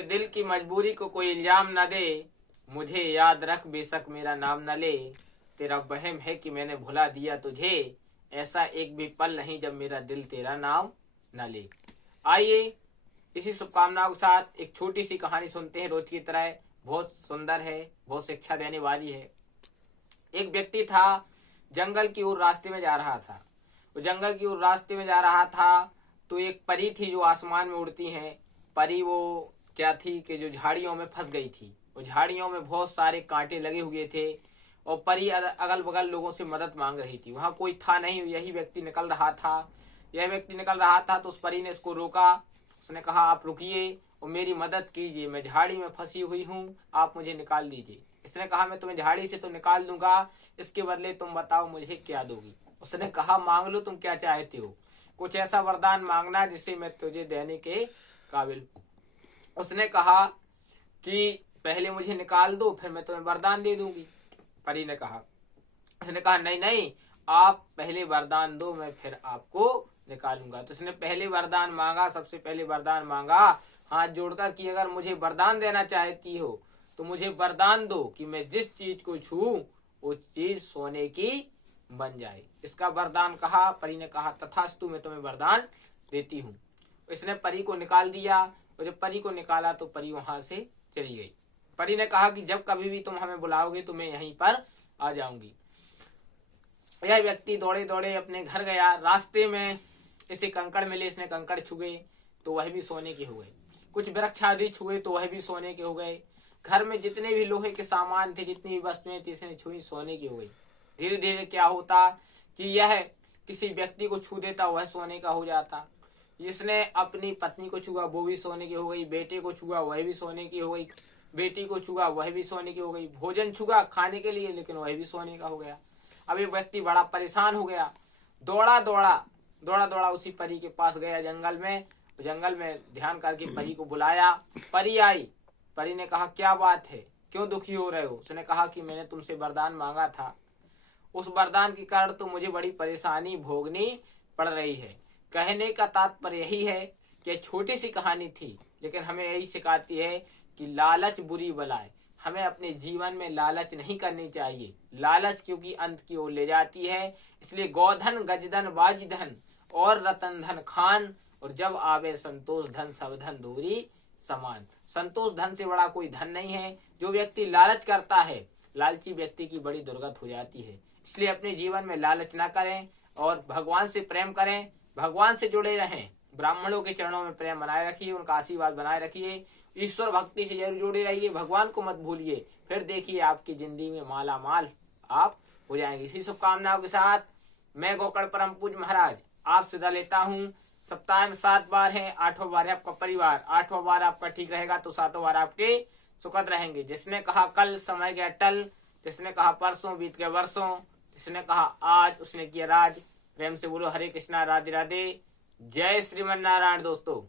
मेरे दिल की मजबूरी को कोई इल्जाम न दे, मुझे याद रख बेशक मेरा नाम न ले। तेरा वहम है कि मैंने भुला दिया तुझे, ऐसा एक भी पल नहीं जब मेरा दिल तेरा नाम न ले। आइए इसी शुभकामनाओं के साथ एक छोटी सी कहानी सुनते हैं रोज की तरह। बहुत सुंदर है, बहुत शिक्षा देने वाली है। एक व्यक्ति था, जंगल की ओर रास्ते में जा रहा था। वो जंगल की ओर रास्ते में जा रहा था तो एक परी थी जो आसमान में उड़ती हैं। परी वो क्या थी कि जो झाड़ियों में फंस गई थी। वो झाड़ियों में बहुत सारे कांटे लगे हुए थे और परी अगल बगल लोगों से मदद मांग रही थी। वहां कोई था नहीं, यही व्यक्ति निकल रहा था। यह व्यक्ति निकल रहा था तो उस परी ने इसको रोका। उसने कहा, आप रुकिए और मेरी मदद कीजिए, मैं झाड़ी में फंसी हुई हूँ, आप मुझे निकाल दीजिए। इसने कहा, मैं तुम्हें झाड़ी से तो निकाल दूंगा, इसके बदले तुम बताओ मुझे क्या दोगी। उसने कहा, मांग लो, तुम क्या चाहते हो, कुछ ऐसा वरदान मांगना जिसे मैं तुझे देने के काबिल। उसने कहा कि पहले मुझे निकाल दो, फिर मैं तुम्हें वरदान दे दूंगी। परी ने कहा, उसने कहा, नहीं नहीं, आप पहले वरदान दो, मैं फिर आपको निकालूंगा। तो उसने पहले वरदान मांगा, सबसे पहले वरदान मांगा हाथ जोड़कर कि अगर मुझे वरदान देना चाहती हो तो मुझे वरदान दो कि मैं जिस चीज को छू वो चीज सोने की बन जाए। इसका वरदान कहा। परी ने कहा, तथास्तु, मैं तुम्हें वरदान देती हूँ। इसने परी को निकाल दिया और जब परी को निकाला तो परी वहां से चली गई। परी ने कहा कि जब कभी भी तुम हमें बुलाओगे तो मैं यहीं पर आ जाऊंगी। यह व्यक्ति दौड़े दौड़े अपने घर गया। रास्ते में इसे कंकड़ मिले, इसने कंकड़ छुए तो वह भी सोने के हो गए। कुछ वृक्ष आदि छुए तो वह भी सोने के हो गए। घर में जितने भी लोहे के सामान थे, जितनी भी वस्तुएं थी, इसने छुई, सोने की हो गई। धीरे धीरे क्या होता कि यह किसी व्यक्ति को छू देता, वह सोने का हो जाता। जिसने अपनी पत्नी को छुआ वो भी सोने की हो गई, बेटे को छुआ वह भी सोने की हो गई, बेटी को छुआ वह भी सोने की हो गई, भोजन छुआ खाने के लिए लेकिन वह भी सोने का हो गया। अब ये व्यक्ति बड़ा परेशान हो गया। दौड़ा दौड़ा उसी परी के पास गया जंगल में। जंगल में ध्यान करके परी को बुलाया। परी आई। परी ने कहा, क्या बात है, क्यों दुखी हो रहे हो। उसने कहा कि मैंने तुमसे वरदान मांगा था, उस वरदान के कारण तो मुझे बड़ी परेशानी भोगनी पड़ रही है। कहने का तात्पर्य यही है कि छोटी सी कहानी थी लेकिन हमें यही सिखाती है कि लालच बुरी बलाए। हमें अपने जीवन में लालच नहीं करनी चाहिए। लालच क्योंकि अंत की ओर ले जाती है। इसलिए गौधन गजधन बाजधन और रतन धन खान, और जब आवे संतोष धन सब धन दूरी समान। संतोष धन से बड़ा कोई धन नहीं है। जो व्यक्ति लालच करता है, लालची व्यक्ति की बड़ी दुर्गत हो जाती है। इसलिए अपने जीवन में लालच ना करें और भगवान से प्रेम करें, भगवान से जुड़े रहें। ब्राह्मणों के चरणों में प्रेम बनाए रखिए, उनका आशीर्वाद बनाए रखिए। ईश्वर भक्ति से जरूर जुड़े रहिए, भगवान को मत भूलिए। फिर देखिए आपकी जिंदगी में माला माल आप हो जाएंगे। इसी शुभकामनाओं के साथ मैं गोकर्ण परम पूज्य महाराज आपसे विदा लेता हूँ। सप्ताह में 7 बार है, 8वां बार है आपका परिवार, 8वां बार आपका ठीक रहेगा तो 7वां बार आपके सुखद रहेंगे। जिसने कहा कल समय गया टल, जिसने कहा परसों बीत गए वर्षों, जिसने कहा आज उसने किया राज। प्रेम से बोलो हरे कृष्णा, राधे राधे, जय श्रीमन नारायण। दोस्तों।